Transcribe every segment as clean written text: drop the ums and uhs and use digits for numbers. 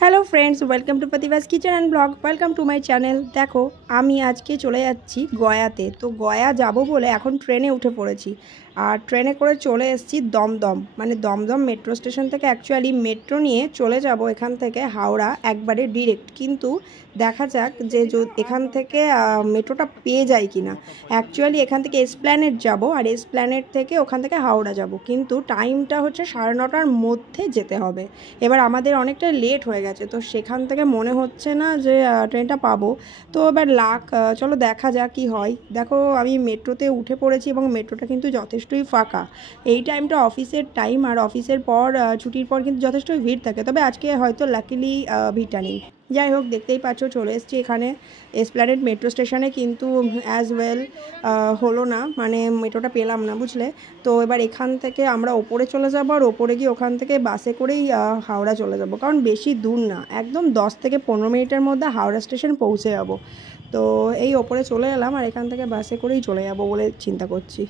Hello friends, welcome to প্রতিভাস kitchen and blog. Welcome to my channel. দেখো, আমি আজকে চলে যাচ্ছি গয়াতে। তো গয়া যাব বলে এখন ট্রেনে উঠে পড়েছি, আর ট্রেনে করে চলে এসেছি দমদম, মানে দমদম মেট্রো স্টেশন থেকে। অ্যাকচুয়ালি মেট্রো নিয়ে চলে যাব এখান থেকে হাওড়া একবারে ডিরেক্ট, কিন্তু দেখা যাক যে এখান থেকে মেট্রোটা পেয়ে যায় কি না। অ্যাকচুয়ালি এখান থেকে এসপ্ল্যানেড যাব, আর এসপ্ল্যানেড থেকে ওখান থেকে হাওড়া যাব, কিন্তু টাইমটা হচ্ছে 9:30টার মধ্যে যেতে হবে। এবার আমাদের অনেকটা লেট হয়ে গেছে, তো সেখান থেকে মনে হচ্ছে না যে ট্রেনটা পাবো। তো এবার চলো দেখা যাক কী হয়। দেখো, আমি মেট্রোতে উঠে পড়েছি এবং মেট্রোটা কিন্তু যথেষ্টই ফাঁকা। এই টাইমটা অফিসের টাইম, আর অফিসের পর ছুটির পর কিন্তু যথেষ্টই ভিড় থাকে, তবে আজকে হয়তো লাকিলি ভিড়টা নেই। যাই হোক, দেখতেই পাচ্ছ চলে এসেছি এখানে এসপ্ল্যানেড মেট্রো স্টেশনে, কিন্তু অ্যাজ ওয়েল হলো না, মানে মেট্রোটা পেলাম না, বুঝলে। তো এবার এখান থেকে আমরা ওপরে চলে যাবো, আর ওপরে গিয়ে ওখান থেকে বাসে করেই হাওড়া চলে যাব, কারণ বেশি দূর না, একদম 10 থেকে 15 মিনিটের মধ্যে হাওড়া স্টেশন পৌঁছে যাব। তো এই ওপরে চলে এলাম, আর এখান থেকে বাসে করেই চলে যাব বলে চিন্তা করছি।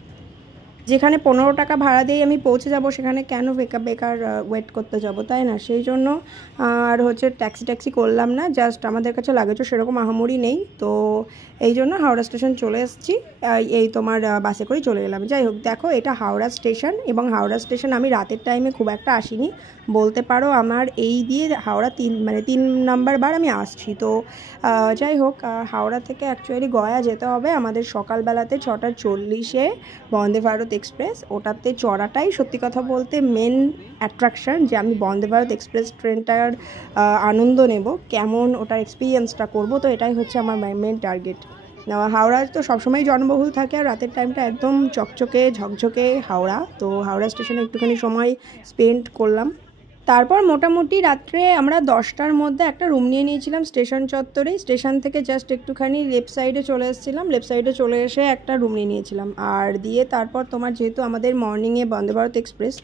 যেখানে 15 টাকা ভাড়া দিয়ে আমি পৌঁছে যাব, সেখানে কেন বেকার ওয়েট করতে যাব, তাই না? সেই জন্য আর হচ্ছে ট্যাক্সি করলাম না, জাস্ট আমাদের কাছে লাগেজও সেরকম আহামরি নেই, তো এই জন্য হাওড়া স্টেশন চলে এসেছি। এই তোমার বাসে করেই চলে এলাম। যাই হোক, দেখো এটা হাওড়া স্টেশন, এবং হাওড়া স্টেশন আমি রাতের টাইমে খুব একটা আসিনি বলতে পারো। আমার এই দিয়ে হাওড়া 3 নাম্বার বার আমি আসছি। তো যাই হোক, হাওড়া থেকে অ্যাকচুয়ালি গয়া যেতে হবে আমাদের সকালবেলাতে 6:40-এ বন্দে ভারত এক্সপ্রেস। ওটাতে চড়াটাই সত্যি কথা বলতে মেন অ্যাট্রাকশান, যে আমি বন্দে ভারত এক্সপ্রেস ট্রেনটার আনন্দ নেব, কেমন ওটার এক্সপিরিয়েন্সটা করব। তো এটাই হচ্ছে আমার মেন টার্গেট। হাওড়া তো সবসময় জনবহুল থাকে, আর রাতের টাইমটা একদম চকচকে ঝকঝকে হাওড়া। তো হাওড়া স্টেশনে একটুখানি সময় স্পেন্ড করলাম। তারপর মোটামুটি রাত্রে আমরা 10টার মধ্যে একটা রুম নিয়ে নিয়েছিলাম স্টেশন চত্বরেই। স্টেশন থেকে জাস্ট একটুখানি লেফট সাইডে চলে এসেছিলাম, লেফট সাইডে চলে এসে একটা রুম নিয়ে নিয়েছিলাম। আর দিয়ে তারপর তোমার যেহেতু আমাদের মর্নিংয়ে বন্দে ভারত এক্সপ্রেস,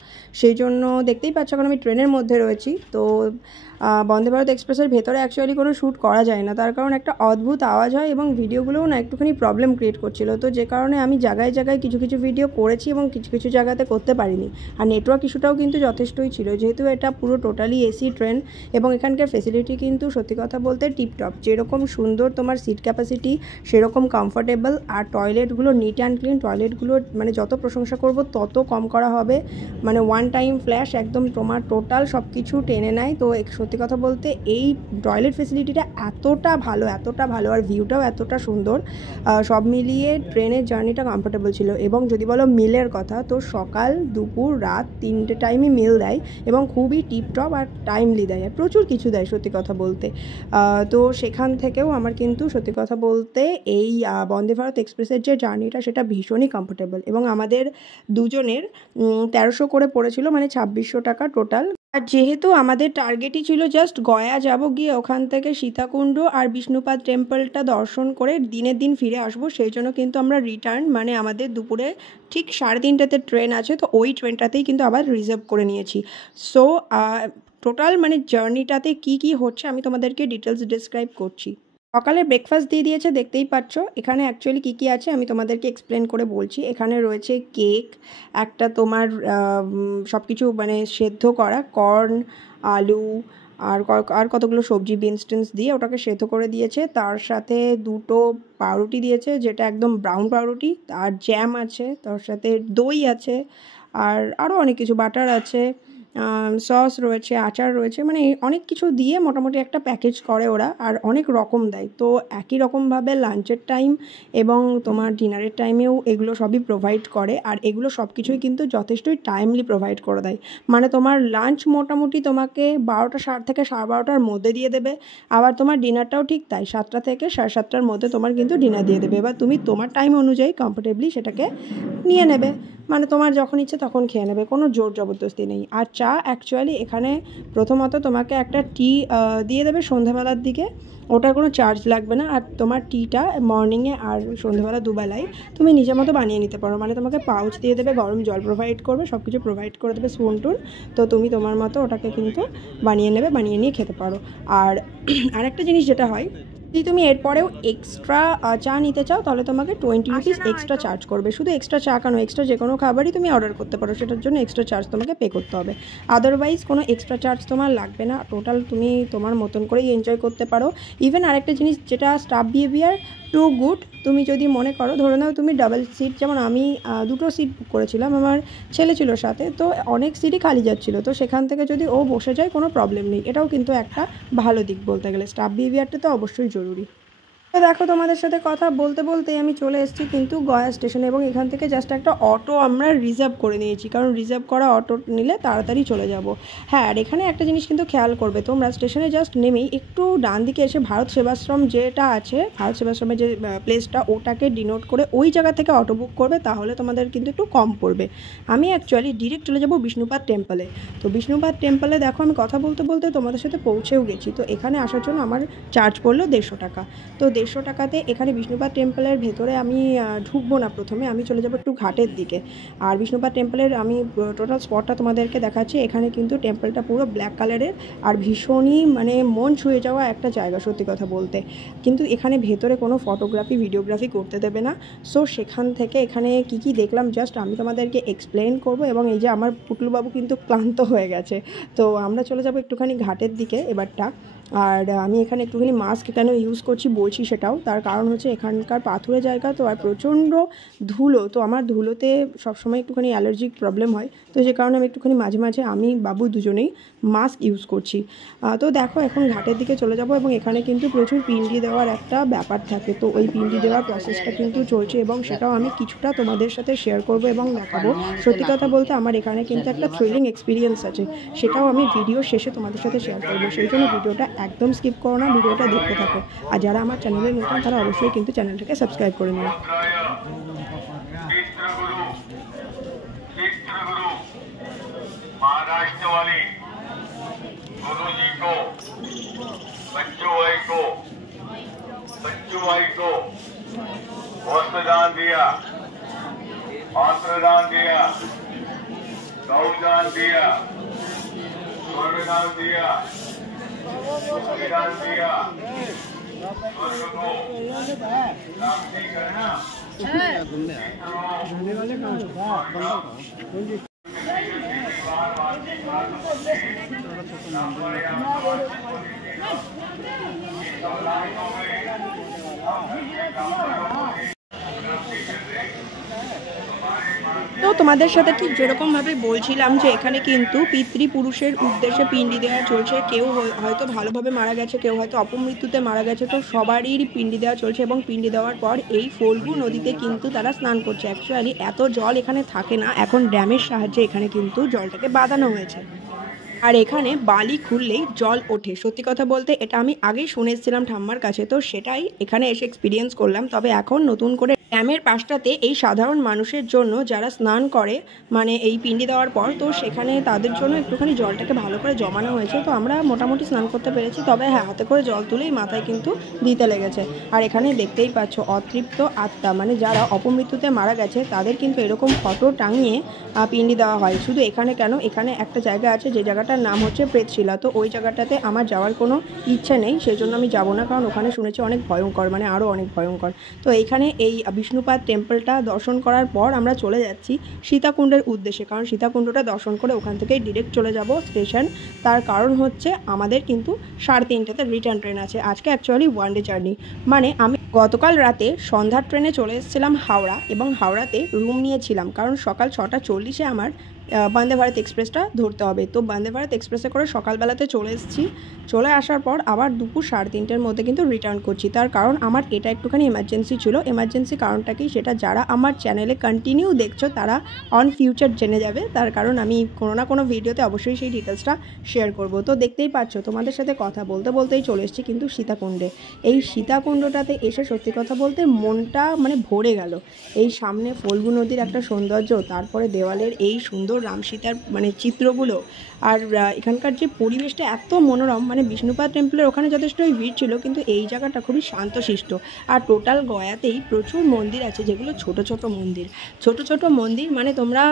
সেই জন্য দেখতেই পাচ্ছ এখন আমি ট্রেনের মধ্যে রয়েছি। তো বন্দে ভারত এক্সপ্রেসের ভেতরে অ্যাকচুয়ালি কোনো শ্যুট করা যায় না, তার কারণ একটা অদ্ভুত আওয়াজ হয়, এবং ভিডিওগুলোও না একটুখানি প্রবলেম ক্রিয়েট করছিল। তো যে কারণে আমি জায়গায় জায়গায় কিছু ভিডিও করেছি, এবং কিছু জায়গাতে করতে পারিনি। আর নেটওয়ার্ক ইস্যুটাও কিন্তু যথেষ্টই ছিল, যেহেতু এটা পুরো টোটালি এসি ট্রেন, এবং এখানকার ফেসিলিটি কিন্তু সত্যি কথা বলতে টিপটপ। যেরকম সুন্দর তোমার সিট ক্যাপাসিটি, সেরকম কমফোর্টেবল, আর টয়লেটগুলো নিট অ্যান্ড ক্লিন। টয়লেটগুলো মানে যত প্রশংসা করব তত কম করা হবে, মানে ওয়ান টাইম ফ্ল্যাশ, একদম তোমার টোটাল সব কিছু টেনে নেয়। তো সত্যি কথা বলতে এই টয়লেট ফেসিলিটিটা এতটা ভালো, আর ভিউটাও এতটা সুন্দর। সব মিলিয়ে ট্রেনের জার্নিটা কমফোর্টেবল ছিল। এবং যদি বলো মিলের কথা, তো সকাল দুপুর রাত 3টে টাইমই মিল দেয়, এবং খুবই টিপটপ আর টাইমলি দেয়, আর প্রচুর কিছু দেয় সত্যি কথা বলতে। তো সেখান থেকেও আমার কিন্তু সত্যি কথা বলতে এই বন্দে ভারত এক্সপ্রেসের যে জার্নিটা, সেটা ভীষণই কমফোর্টেবল। এবং আমাদের দুজনের 1300 করে পড়েছিল, মানে 2600 টাকা টোটাল। আর যেহেতু আমাদের টার্গেটই ছিল জাস্ট গয়া যাব, গিয়ে ওখান থেকে সীতাকুণ্ড আর বিষ্ণুপাদ টেম্পলটা দর্শন করে দিনের দিন ফিরে আসবো, সেই জন্য কিন্তু আমরা রিটার্ন, মানে আমাদের দুপুরে ঠিক 3:30টাতে ট্রেন আছে, তো ওই ট্রেনটাতেই কিন্তু আবার রিজার্ভ করে নিয়েছি। সো টোটাল মানে জার্নিটাতে কি হচ্ছে আমি তোমাদেরকে ডিটেলস ডিসক্রাইব করছি। সকালে ব্রেকফাস্ট দিয়ে দিয়েছে, দেখতেই পাচ্ছ। এখানে অ্যাকচুয়ালি কী আছে আমি তোমাদেরকে এক্সপ্লেন করে বলছি। এখানে রয়েছে কেক, একটা তোমার সব কিছু মানে সেদ্ধ করা কর্ন, আলু, আর কতগুলো সবজি বিনস দিয়ে ওটাকে সেদ্ধ করে দিয়েছে। তার সাথে 2টো পাউরুটি দিয়েছে, যেটা একদম ব্রাউন পাউরুটি, আর জ্যাম আছে, তার সাথে দই আছে, আর আরও অনেক কিছু, বাটার আছে, সস রয়েছে, আচার রয়েছে, মানে অনেক কিছু দিয়ে মোটামুটি একটা প্যাকেজ করে ওরা, আর অনেক রকম দেয়। তো একই রকমভাবে লাঞ্চের টাইম এবং তোমার ডিনারের টাইমেও এগুলো সবই প্রোভাইড করে, আর এগুলো সব কিছুই কিন্তু যথেষ্টই টাইমলি প্রোভাইড করে দেয়। মানে তোমার লাঞ্চ মোটামুটি তোমাকে 12টা থেকে 12:30টার মধ্যে দিয়ে দেবে, আবার তোমার ডিনারটাও ঠিক তাই, 7টা থেকে 7:30টার মধ্যে তোমার কিন্তু ডিনার দিয়ে দেবে। এবার তুমি তোমার টাইম অনুযায়ী কমফোর্টেবলি সেটাকে নিয়ে নেবে, মানে তোমার যখন ইচ্ছে তখন খেয়ে নেবে, কোনো জোর জবরদস্তি নেই। আর চা অ্যাকচুয়ালি এখানে প্রথমত তোমাকে একটা টি দিয়ে দেবে সন্ধ্যাবেলার দিকে, ওটার কোনো চার্জ লাগবে না। আর তোমার টিটা মর্নিংয়ে আর সন্ধ্যাবেলা দুবেলায় তুমি নিজের মতো বানিয়ে নিতে পারো, মানে তোমাকে পাউচ দিয়ে দেবে, গরম জল প্রোভাইড করবে, সব কিছু প্রোভাইড করে দেবে, স্পুন টুন। তো তুমি তোমার মতো ওটাকে কিন্তু বানিয়ে নিয়ে খেতে পারো। আর আরেকটা জিনিস যেটা হয়, যদি তুমি এরপরেও এক্সট্রা চা নিতে চাও তাহলে তোমাকে 20 রুপিস এক্সট্রা চার্জ করবে। শুধু এক্সট্রা চা কেন, এক্সট্রা যে কোনো খাবারই তুমি অর্ডার করতে পারো, সেটার জন্য এক্সট্রা চার্জ তোমাকে পে করতে হবে। আদারওয়াইজ কোনো এক্সট্রা চার্জ তোমার লাগবে না। টোটাল তুমি তোমার মতন করেই এনজয় করতে পারো। ইভেন আরেকটা জিনিস যেটা স্টাফ বিহেভিয়ার টু গুড, তুমি যদি মনে করো, ধরে নাও তুমি ডাবল সিট, যেমন আমি 2টো সিট বুক করেছিলাম, আমার ছেলে ছিল সাথে, তো অনেক সিটই খালি যাচ্ছিলো, তো সেখান থেকে যদি ও বসে যায় কোনো প্রবলেম নেই। এটাও কিন্তু একটা ভালো দিক বলতে গেলে। স্টাফ বিহেভিয়ারটা তো অবশ্যই জরুরি। তো দেখো, তোমাদের সাথে কথা বলতে বলতেই আমি চলে এসেছি কিন্তু গয়া স্টেশনে, এবং এখান থেকে জাস্ট একটা অটো আমরা রিজার্ভ করে নিয়েছি, কারণ রিজার্ভ করা অটো নিলে তাড়াতাড়ি চলে যাব। হ্যাঁ, আর এখানে একটা জিনিস কিন্তু খেয়াল করবে তোমরা, স্টেশনে জাস্ট নেমেই একটু ডান দিকে এসে ভারত সেবাশ্রম যেটা আছে, ভারত সেবাশ্রমের যে প্লেসটা, ওটাকে ডিনোট করে ওই জায়গা থেকে অটো বুক করবে, তাহলে তোমাদের কিন্তু একটু কম পড়বে। আমি অ্যাকচুয়ালি ডিরেক্ট চলে যাব বিষ্ণুপাদ টেম্পলে। তো বিষ্ণুপাদ টেম্পলে দেখো, আমি কথা বলতে বলতে তোমাদের সাথে পৌঁছেও গেছি। তো এখানে আসার জন্য আমার চার্জ পড়লো 150 টাকা। তো 150 টাকাতে এখানে বিষ্ণুপাদ টেম্পলের ভেতরে আমি ঢুকবো না, প্রথমে আমি চলে যাবো একটু ঘাটের দিকে। আর বিষ্ণুপাদ টেম্পলের আমি টোটাল স্পটটা তোমাদেরকে দেখাচ্ছি। এখানে কিন্তু টেম্পলটা পুরো ব্ল্যাক কালারের আর ভীষণই মানে মন ছুঁয়ে যাওয়া একটা জায়গা, সত্যি কথা বলতে। কিন্তু এখানে ভেতরে কোনো ফটোগ্রাফি ভিডিওগ্রাফি করতে দেবে না। সো সেখান থেকে এখানে কি দেখলাম জাস্ট আমি তোমাদেরকে এক্সপ্লেন করব। এবং এই যে আমার পুটলুবাবু কিন্তু ক্লান্ত হয়ে গেছে, তো আমরা চলে যাবো একটুখানি ঘাটের দিকে এবারটা। আর আমি এখানে একটুখানি মাস্ক কেন ইউজ করছি বলছি সেটাও, তার কারণ হচ্ছে এখানকার পাথুরে জায়গা তো, আর প্রচণ্ড ধুলো, তো আমার ধুলোতে সবসময় একটুখানি অ্যালার্জিক প্রবলেম হয়, তো যে কারণে আমি একটুখানি মাঝে মাঝে আমি বাবু দুজনেই মাস্ক ইউজ করছি। তো দেখো, এখন ঘাটের দিকে চলে যাব, এবং এখানে কিন্তু প্রচুর পিন্ডি দেওয়ার একটা ব্যাপার থাকে, তো ওই পিন্ডি দেওয়ার প্রসেসটা কিন্তু চলছে, এবং সেটাও আমি কিছুটা তোমাদের সাথে শেয়ার করব এবং দেখাবো। সত্যি কথা বলতে আমার এখানে কিন্তু একটা থ্রিলিং এক্সপিরিয়েন্স আছে, সেটাও আমি ভিডিও শেষে তোমাদের সাথে শেয়ার করবো। সেই জন্য ভিডিওটা একদম স্কিপ করো না, ভিডিওটা দেখতে থাকো। আর যারা আমার চ্যানেলে নতুন তারা অবশ্যই কিন্তু চ্যানেলটাকে সাবস্ক্রাইব করে নিও। महाराष्ट्र वाले गुरु जी को बच्चू भाई को वस्त्रदान दिया, आश्रदान दिया, गौदान दिया, स्वर्गदान दिया, दान दिया, स्वर्ग को प्राप्ति करना। তো তোমাদের সাথে ঠিক যেরকমভাবে বলছিলাম যে এখানে কিন্তু পিতৃপুরুষের উদ্দেশ্যে পিণ্ডি দেওয়া চলছে। কেউ হয়তো ভালোভাবে মারা গেছে, কেউ হয়তো অপমৃত্যুতে মারা গেছে, তো সবারই পিণ্ডি দেওয়া চলছে। এবং পিণ্ডি দেওয়ার পর এই ফল্গু নদীতে কিন্তু তারা স্নান করছে। অ্যাকচুয়ালি এত জল এখানে থাকে না, এখন ড্যামের সাহায্যে এখানে কিন্তু জলটাকে বাঁধানো হয়েছে। আর এখানে বালি খুললেই জল ওঠে। সত্যি কথা বলতে এটা আমি আগেই শুনেছিলাম ঠাম্মার কাছে, তো সেটাই এখানে এসে এক্সপিরিয়েন্স করলাম। তবে এখন নতুন করে ড্যামের পাশটাতে এই সাধারণ মানুষের জন্য যারা স্নান করে, মানে এই পিণ্ডি দেওয়ার পর, তো সেখানে তাদের জন্য একটুখানি জলটাকে ভালো করে জমানো হয়েছে। তো আমরা মোটামুটি স্নান করতে পেরেছি, তবে হ্যাঁ, হাতে করে জল তুলেই মাথায় কিন্তু দিতে লেগেছে। আর এখানে দেখতেই পাচ্ছ অতৃপ্ত আত্মা, মানে যারা অপমৃত্যুতে মারা গেছে তাদের কিন্তু এরকম ফটো টাঙিয়ে পিণ্ডি দেওয়া হয়। শুধু এখানে কেন, এখানে একটা জায়গা আছে যে জায়গাটার নাম হচ্ছে প্রেতশিলা। তো ওই জায়গাটাতে আমার যাওয়ার কোনো ইচ্ছে নেই, সেই জন্য আমি যাবো না, কারণ ওখানে শুনেছি অনেক ভয়ঙ্কর, মানে আরও অনেক ভয়ঙ্কর। তো এইখানে এই বিষ্ণুপাদ টেম্পলটা দর্শন করার পর আমরা চলে যাচ্ছি সীতাকুণ্ডের উদ্দেশ্যে, কারণ সীতাকুণ্ডটা দর্শন করে ওখান থেকেই ডিরেক্ট চলে যাব স্টেশন। তার কারণ হচ্ছে আমাদের কিন্তু 3:30টাতে রিটার্ন ট্রেন আছে। আজকে অ্যাকচুয়ালি ওয়ান ডে জার্নি, মানে আমি গতকাল রাতে সন্ধ্যার ট্রেনে চলে এসেছিলাম হাওড়া, এবং হাওড়াতে রুম নিয়েছিলাম, কারণ সকাল 6:40-এ আমার বন্দে ভারত এক্সপ্রেসটা ধরতে হবে। তো বন্দে ভারত এক্সপ্রেসে করে সকালবেলাতে চলে এসেছি। চলে আসার পর আবার দুপুর 3:30-এর মধ্যে কিন্তু রিটার্ন করছি। তার কারণ আমার এটা একটুখানি এমার্জেন্সি ছিল। এমার্জেন্সি কারণটা কি, সেটা যারা আমার চ্যানেলে কন্টিনিউ দেখছো তারা অন ফিউচার জেনে যাবে। তার কারণ আমি কোনো না কোনো ভিডিওতে অবশ্যই সেই ডিটেলসটা শেয়ার করব। তো দেখতেই পাচ্ছ, তোমাদের সাথে কথা বলতে বলতেই চলে এসেছি কিন্তু সীতাকুণ্ডে। এই সীতাকুণ্ডটাতে এসে সত্যি কথা বলতে মনটা মানে ভরে গেল। এই সামনে ফল্গু নদীর একটা সৌন্দর্য, তারপরে দেওয়ালের এই সুন্দর রাম সীতার মানে চিত্রগুলো, আর এখানকার যে পরিবেশটা এত মনোরম। মানে বিষ্ণুপাদ টেম্পলের ওখানে যথেষ্টই ভিড় ছিল, কিন্তু এই জায়গাটা খুবই শান্তশিষ্ট। আর টোটাল গয়াতেই প্রচুর মন্দির আছে, যেগুলো ছোট ছোট মন্দির, মানে তোমরা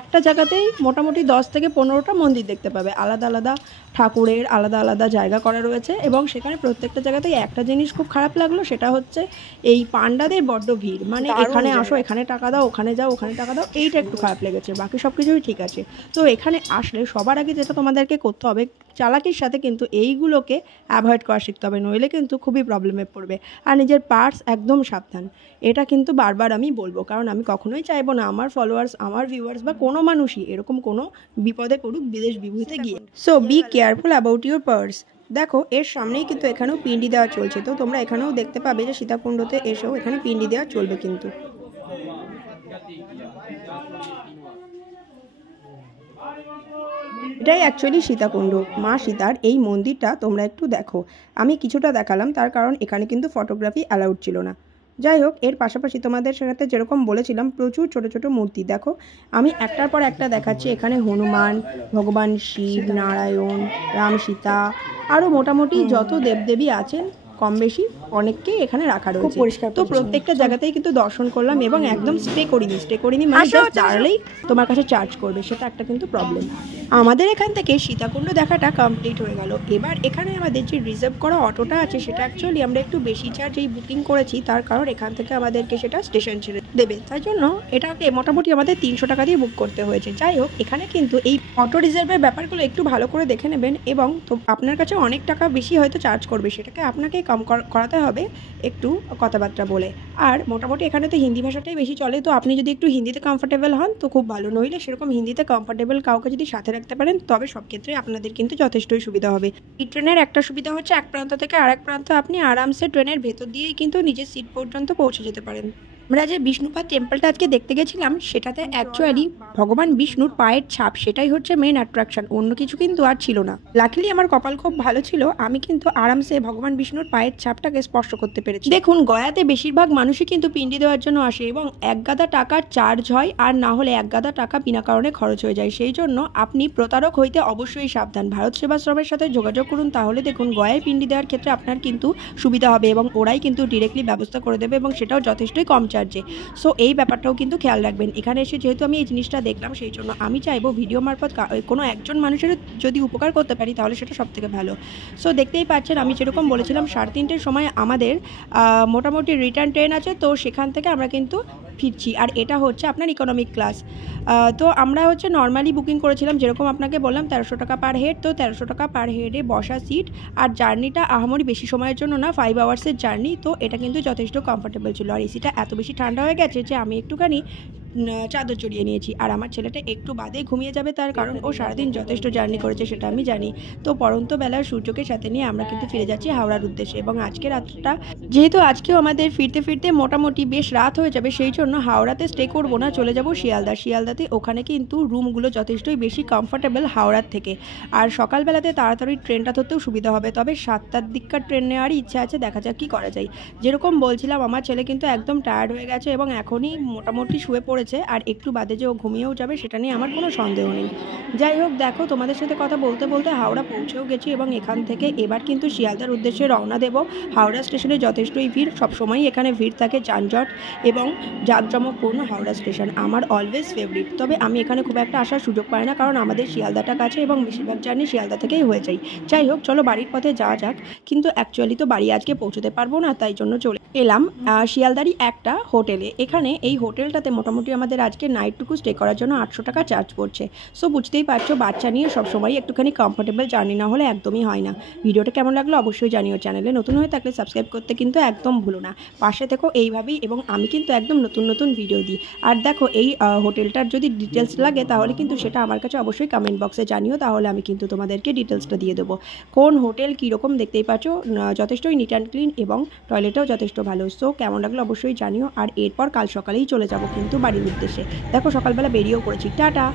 একটা জায়গাতেই মোটামুটি 10 থেকে 15টা মন্দির দেখতে পাবে, আলাদা আলাদা ঠাকুরের আলাদা আলাদা জায়গা করা রয়েছে এবং সেখানে প্রত্যেকটা জায়গাতেই একটা জিনিস খুব খারাপ লাগলো, সেটা হচ্ছে এই পান্ডাদের বড্ড ভিড়। মানে এখানে আসো, এখানে টাকা দাও, ওখানে যাও, ওখানে টাকা দাও, এইটা একটু খারাপ লেগেছে। বাকি সব কিছুই ঠিক আছে। তো এখানে আসলে সবার আগে যেটা তোমাদেরকে করতে হবে, চালাকির সাথে কিন্তু এইগুলোকে অ্যাভয়েড করা শিখতে হবে, নইলে কিন্তু খুবই প্রবলেমে পড়বে। আর নিজের পার্স একদম সাবধান, এটা কিন্তু বারবার আমি বলবো, কারণ আমি কখনোই চাইবো না আমার ফলোয়ার্স, আমার ভিউয়ার্স বা কোনো মানুষই এরকম কোনো বিপদে পড়ুক বিদেশ বিভূতিতে গিয়ে। So be careful about your purse. দেখো এর সামনেই কিন্তু এখানেও পিন্ডি দেওয়া চলছে, তো তোমরা এখানেও দেখতে পাবে যে সীতাকুণ্ডতে এসেও এখানে পিন্ডি দেওয়া চলবে কিন্তু। এটাই অ্যাকচুয়ালি সীতাকুণ্ড, মা সীতার এই মন্দিরটা তোমরা একটু দেখো। আমি কিছুটা দেখালাম, তার কারণ এখানে কিন্তু ফটোগ্রাফি অ্যালাউড ছিল না। যাই হোক, এর পাশাপাশি তোমাদের সাথে যেরকম বলেছিলাম প্রচুর ছোট ছোট মূর্তি দেখো, আমি একটার পর একটা দেখাচ্ছি। এখানে হনুমান, ভগবান শিব, নারায়ণ, রাম, সীতা, আরও মোটামুটি যত দেবদেবী আছেন কম বেশি অনেককেই এখানে রাখা রয়েছে। তো প্রত্যেকটা জায়গাতেই কিন্তু দর্শন করলাম এবং একদম স্টে করিনি মানে জাস্ট দাঁড়ালেই তোমার কাছে চার্জ করবে, সেটা একটা কিন্তু প্রবলেম। আমাদের এখান থেকে সীতাকুণ্ড দেখাটা কমপ্লিট হয়ে গেল। এবার এখানে আমাদের যে রিজার্ভ করা অটোটা আছে সেটা অ্যাকচুয়ালি আমরা একটু বেশি চার্জেই বুকিং করেছি, তার কারণ এখান থেকে আমাদেরকে সেটা স্টেশন ছেড়ে দেবে, তাই জন্য এটাকে মোটামুটি আমাদের 300 টাকা দিয়ে বুক করতে হয়েছে। যাই হোক, এখানে কিন্তু এই অটো রিজার্ভের ব্যাপারগুলো একটু ভালো করে দেখে নেবেন, এবং তো আপনার কাছে অনেক টাকা বেশি হয়তো চার্জ করবে, সেটাকে আপনাকে কম করাতে হবে একটু কথাবার্তা বলে। আর মোটামুটি এখানে তো হিন্দি ভাষাটাই বেশি চলে, তো আপনি যদি একটু হিন্দিতে কমফোর্টেবল হন তো খুব ভালো, নইলে সেরকম হিন্দিতে কমফোর্টেবল কাউকে যদি সাথে রাখতে পারেন তবে সব ক্ষেত্রে আপনাদের কিন্তু যথেষ্টই সুবিধা হবে। এই ট্রেনের একটা সুবিধা হচ্ছে এক প্রান্ত থেকে আরেক প্রান্ত আপনি আরামসে ট্রেনের ভেতর দিয়েই কিন্তু নিজের সিট পর্যন্ত পৌঁছে যেতে পারেন। আমরা যে বিষ্ণুপাদ টেম্পলটা আজকে দেখতে গেছিলাম সেটাতে অ্যাকচুয়ালি ভগবান বিষ্ণুর পায়ের ছাপ, সেটাই হচ্ছে মেন অ্যাট্রাকশন, অন্য কিছু কিন্তু আর ছিল না। লাকিলি আমার কপাল খুব ভালো ছিল, আমি কিন্তু আরামসে ভগবান বিষ্ণুর পায়ের ছাপটাকে স্পর্শ করতে পেরেছি। দেখুন, গয়াতে বেশিরভাগ মানুষই কিন্তু পিন্ডি দেওয়ার জন্য আসে এবং এক গাদা টাকার চার্জ হয়, আর না হলে এক গাদা টাকা বিনা কারণে খরচ হয়ে যায়। সেই জন্য আপনি প্রতারক হইতে অবশ্যই সাবধান। ভারত সেবাশ্রমের সাথে যোগাযোগ করুন, তাহলে দেখুন গয়ায় পিন্ডি দেওয়ার ক্ষেত্রে আপনার কিন্তু সুবিধা হবে এবং ওরাই কিন্তু ডিরেক্টলি ব্যবস্থা করে দেবে এবং সেটাও যথেষ্টই কম চার্জে। সো এই ব্যাপারটাও কিন্তু খেয়াল রাখবেন। এখানে এসে যেহেতু আমি এই জিনিসটা দেখলাম, সেই জন্য আমি চাইবো ভিডিও মারফত কোনো একজন মানুষের যদি উপকার করতে পারি তাহলে সেটা সব থেকে ভালো। সো দেখতেই পাচ্ছেন, আমি যেরকম বলেছিলাম 3:30-র সময় আমাদের মোটামুটি রিটার্ন ট্রেন আছে, তো সেখান থেকে আমরা কিন্তু ফিরছি। আর এটা হচ্ছে আপনার ইকোনমিক ক্লাস। তো আমরা হচ্ছে নর্মালি বুকিং করেছিলাম, যেরকম আপনাকে বললাম 1300 টাকা পার হেড। তো 1300 টাকা পার হেডে বসা সিট, আর জার্নিটা আহামরি বেশি সময়ের জন্য না, 5 আওয়ার্সের জার্নি। তো এটা কিন্তু যথেষ্ট কমফোর্টেবল ছিল। আর এসিটা এত বেশি ঠান্ডা হয়ে গেছে যে আমি একটুখানি চাদর জড়িয়ে নিয়েছি। আর আমার ছেলেটা একটু বাদে ঘুমিয়ে যাবে, তার কারণ ও সারাদিন যথেষ্ট জার্নি করেছে, সেটা আমি জানি। তো পরন্ত বেলার সূর্যকে সাথে নিয়ে আমরা কিন্তু ফিরে যাচ্ছি হাওড়ার উদ্দেশ্যে। এবং আজকে রাতটা যেহেতু আজকেও আমাদের ফিরতে ফিরতে মোটামুটি বেশ রাত হয়ে যাবে, সেই জন্য হাওড়াতে স্টে করবো না, চলে যাব শিয়ালদাতে। ওখানে কিন্তু রুমগুলো যথেষ্টই বেশি কমফোর্টেবল হাওড়ার থেকে। আর সকালবেলাতে তাড়াতাড়ি ট্রেনটা ধরতেও সুবিধা হবে। তবে 7টার দিককার ট্রেন নেওয়ার ইচ্ছা আছে, দেখা যাক কী করা যায়। যেরকম বলছিলাম, আমার ছেলে কিন্তু একদম টায়ার্ড হয়ে গেছে এবং এখনই মোটামুটি শুয়ে পড়েছে, আর একটু বাদে যে ও ঘুমিয়েও যাবে সেটা নিয়ে আমার কোনো সন্দেহ নেই। যাই হোক, দেখো তোমাদের সাথে কথা বলতে বলতে হাওড়া পৌঁছেও গেছি এবং এখান থেকে এবার কিন্তু শিয়ালদার উদ্দেশ্যে রওনা দেব। হাওড়া স্টেশনে যথেষ্টই ভিড়, সবসময়ই এখানে ভিড় থাকে, যানজট এবং জাঁকজমকপূর্ণ হাওড়া স্টেশন আমার অলওয়েজ ফেভারিট। তবে আমি এখানে খুব একটা আসার সুযোগ পাই না, কারণ আমাদের শিয়ালদাটা কাছে এবং বেশিরভাগ জার্নি শিয়ালদা থেকেই হয়ে যায়। যাই হোক, চলো বাড়ির পথে যাওয়া যাক। কিন্তু অ্যাকচুয়ালি তো বাড়ি আজকে পৌঁছতে পারবো না, তাই জন্য চলে এলাম শিয়ালদারই একটা হোটেলে। এখানে এই হোটেলটাতে মোটামুটি আমাদের আজকে নাইটটুকু স্টে করার জন্য 800 টাকা চার্জ পড়ছে। সো বুঝতেই পারছো, বাচ্চা নিয়ে সবসময় একটুখানি কমফোর্টেবল জার্নি না হলে একদমই হয় না। ভিডিওটা কেমন লাগলো অবশ্যই জানিও। চ্যানেলে নতুন হয়ে থাকলে সাবস্ক্রাইব করতে কিন্তু একদম ভুলো না। পাশে থেকো এইভাবেই, এবং আমি কিন্তু একদম নতুন ভিডিও দিই। আর দেখো, এই হোটেলটার যদি ডিটেলস লাগে তাহলে কিন্তু সেটা আমার কাছে অবশ্যই কমেন্ট বক্সে জানিও, তাহলে আমি কিন্তু তোমাদেরকে ডিটেলসটা দিয়ে দেবো। কোন হোটেল কীরকম দেখতেই পাচ্ছ, যথেষ্টই নিট অ্যান্ড ক্লিন এবং টয়লেটটাও যথেষ্ট ভালো। সো কেমন লাগলো অবশ্যই জানিও। আর এরপর কাল সকালেই চলে যাব কিন্তু বাড়ির উদ্দেশ্যে। দেখো সকালবেলা বেরিয়েও পড়েছি। টাটা।